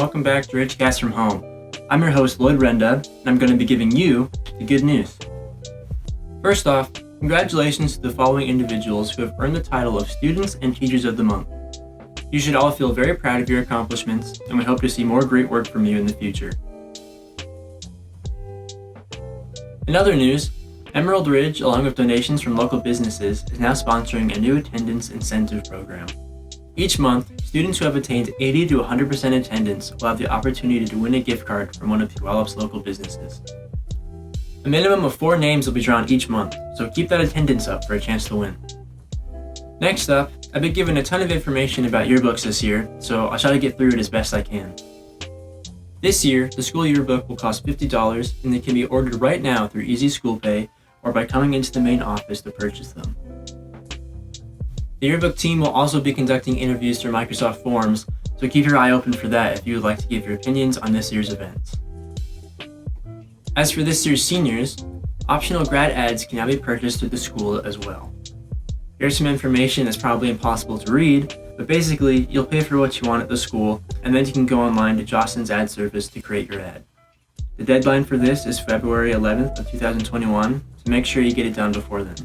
welcome back to RidgeCast from home. I'm your host, Lloyd Renda, and I'm going to be giving you the good news. First off, congratulations to the following individuals who have earned the title of Students and Teachers of the Month. You should all feel very proud of your accomplishments, and we hope to see more great work from you in the future. In other news, Emerald Ridge, along with donations from local businesses, is now sponsoring a new attendance incentive program. Each month, students who have attained 80 to 100% attendance will have the opportunity to win a gift card from one of Puyallup's local businesses. A minimum of 4 names will be drawn each month, so keep that attendance up for a chance to win. Next up, I've been given a ton of information about yearbooks this year, so I'll try to get through it as best I can. This year, the school yearbook will cost $50 and they can be ordered right now through Easy School Pay or by coming into the main office to purchase them. The yearbook team will also be conducting interviews through Microsoft Forms, so keep your eye open for that if you would like to give your opinions on this year's events. As for this year's seniors, optional grad ads can now be purchased through the school as well. Here's some information that's probably impossible to read, but basically, you'll pay for what you want at the school, and then you can go online to Jocelyn's ad service to create your ad. The deadline for this is February 11th of 2021, so make sure you get it done before then.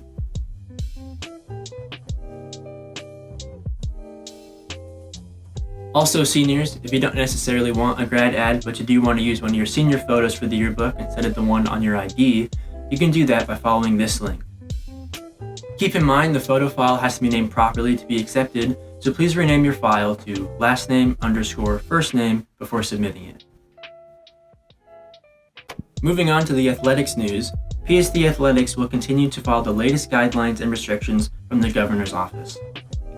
Also, seniors, if you don't necessarily want a grad ad, but you do want to use one of your senior photos for the yearbook instead of the one on your ID, you can do that by following this link. Keep in mind the photo file has to be named properly to be accepted, so please rename your file to last name _ first name before submitting it. Moving on to the athletics news, PSD Athletics will continue to follow the latest guidelines and restrictions from the governor's office.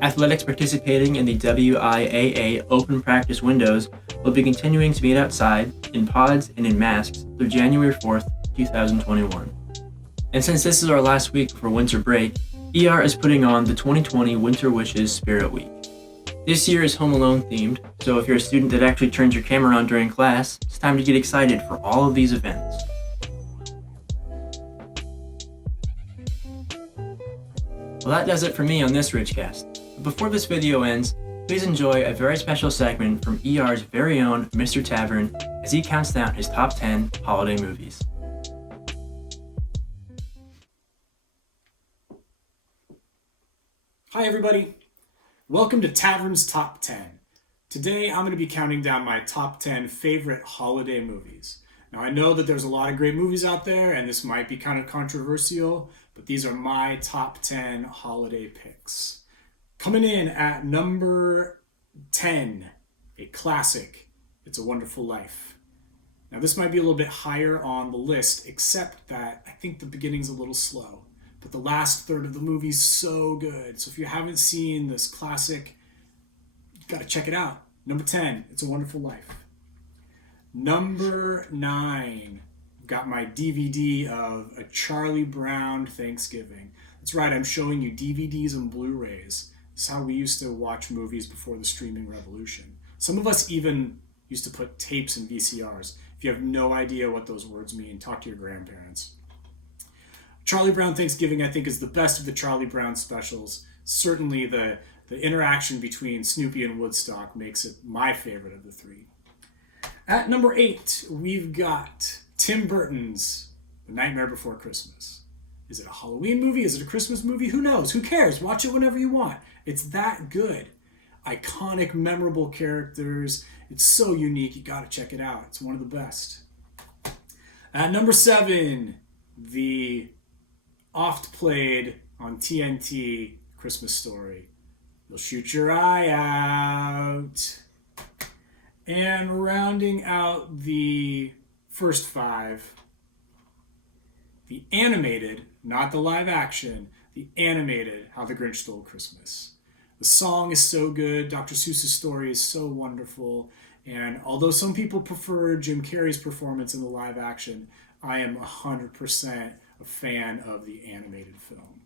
Athletics participating in the WIAA open practice windows will be continuing to meet outside, in pods and in masks through January 4th, 2021. And since this is our last week before winter break, ER is putting on the 2020 Winter Wishes Spirit Week. This year is Home Alone themed, so if you're a student that actually turns your camera on during class, it's time to get excited for all of these events. Well, that does it for me on this RidgeCast. But before this video ends, please enjoy a very special segment from ER's very own Mr. Tavern as he counts down his top 10 holiday movies. Hi everybody, welcome to Tavern's Top 10. Today I'm going to be counting down my top 10 favorite holiday movies. Now I know that there's a lot of great movies out there and this might be kind of controversial, but these are my top 10 holiday picks. Coming in at number 10, a classic, It's a Wonderful Life. Now this might be a little bit higher on the list, except that I think the beginning's a little slow. But the last third of the movie's so good. So if you haven't seen this classic, you gotta check it out. Number 10, It's a Wonderful Life. Number 9, I've got my DVD of A Charlie Brown Thanksgiving. That's right, I'm showing you DVDs and Blu-rays. This is how we used to watch movies before the streaming revolution. Some of us even used to put tapes in VCRs. If you have no idea what those words mean, talk to your grandparents. Charlie Brown Thanksgiving, I think, is the best of the Charlie Brown specials. Certainly the interaction between Snoopy and Woodstock makes it my favorite of the 3. At number 8, we've got Tim Burton's The Nightmare Before Christmas. Is it a Halloween movie? Is it a Christmas movie? Who knows? Who cares? Watch it whenever you want. It's that good. Iconic, memorable characters. It's so unique. You gotta check it out. It's one of the best. At number 7, the oft played on TNT Christmas Story. You'll shoot your eye out. And rounding out the first 5, the animated, not the live action, the animated How the Grinch Stole Christmas. The song is so good. Dr. Seuss's story is so wonderful. And although some people prefer Jim Carrey's performance in the live action, I am 100% a fan of the animated film.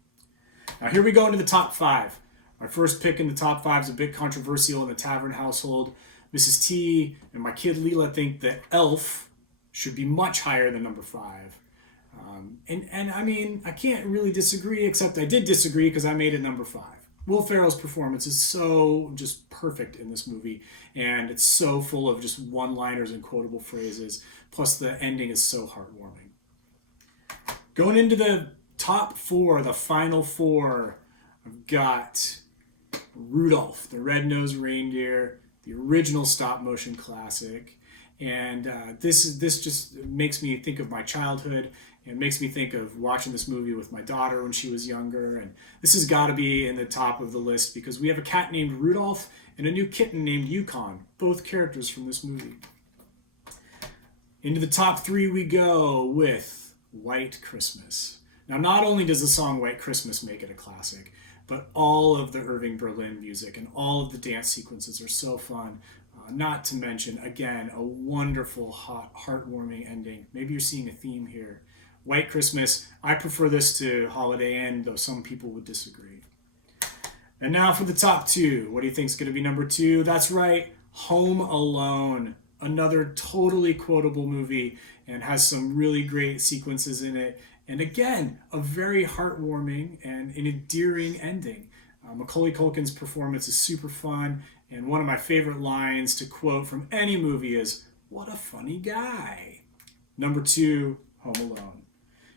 Now here we go into the top 5. My first pick in the top 5 is a bit controversial in the Tavern household. Mrs. T and my kid Leela think that Elf should be much higher than number 5. And I mean, I can't really disagree, except I did disagree because I made it number 5. Will Ferrell's performance is so just perfect in this movie, and it's so full of just one-liners and quotable phrases. Plus, the ending is so heartwarming. Going into the top four, the final four, I've got Rudolph, the Red-Nosed Reindeer, the original stop-motion classic, and this just makes me think of my childhood. It makes me think of watching this movie with my daughter when she was younger, and this has got to be in the top of the list because we have a cat named Rudolph and a new kitten named Yukon, both characters from this movie. Into the top three we go with White Christmas. Now, not only does the song White Christmas make it a classic, but all of the Irving Berlin music and all of the dance sequences are so fun. Not to mention, again, a wonderful, hot, heartwarming ending. Maybe you're seeing a theme here. White Christmas, I prefer this to Holiday Inn, though some people would disagree. And now for the top two. What do you think is going to be number two? That's right, Home Alone. Another totally quotable movie and has some really great sequences in it. And again, a very heartwarming and an endearing ending. Macaulay Culkin's performance is super fun, and one of my favorite lines to quote from any movie is, "What a funny guy." Number two, Home Alone.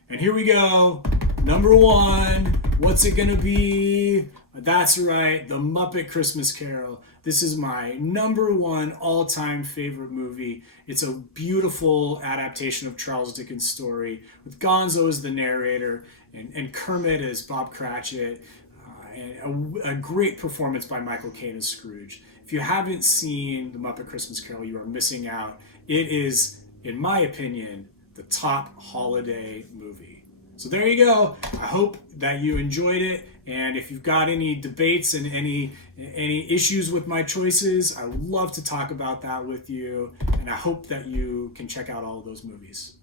And here we go. Number one, what's it gonna be? That's right, The Muppet Christmas Carol. This is my number one all-time favorite movie. It's a beautiful adaptation of Charles Dickens' story with Gonzo as the narrator and Kermit as Bob Cratchit, and a great performance by Michael Caine as Scrooge. If you haven't seen The Muppet Christmas Carol, you are missing out. It is, in my opinion, the top holiday movie. So there you go. I hope that you enjoyed it. And if you've got any debates and any issues with my choices, I would love to talk about that with you. And I hope that you can check out all of those movies.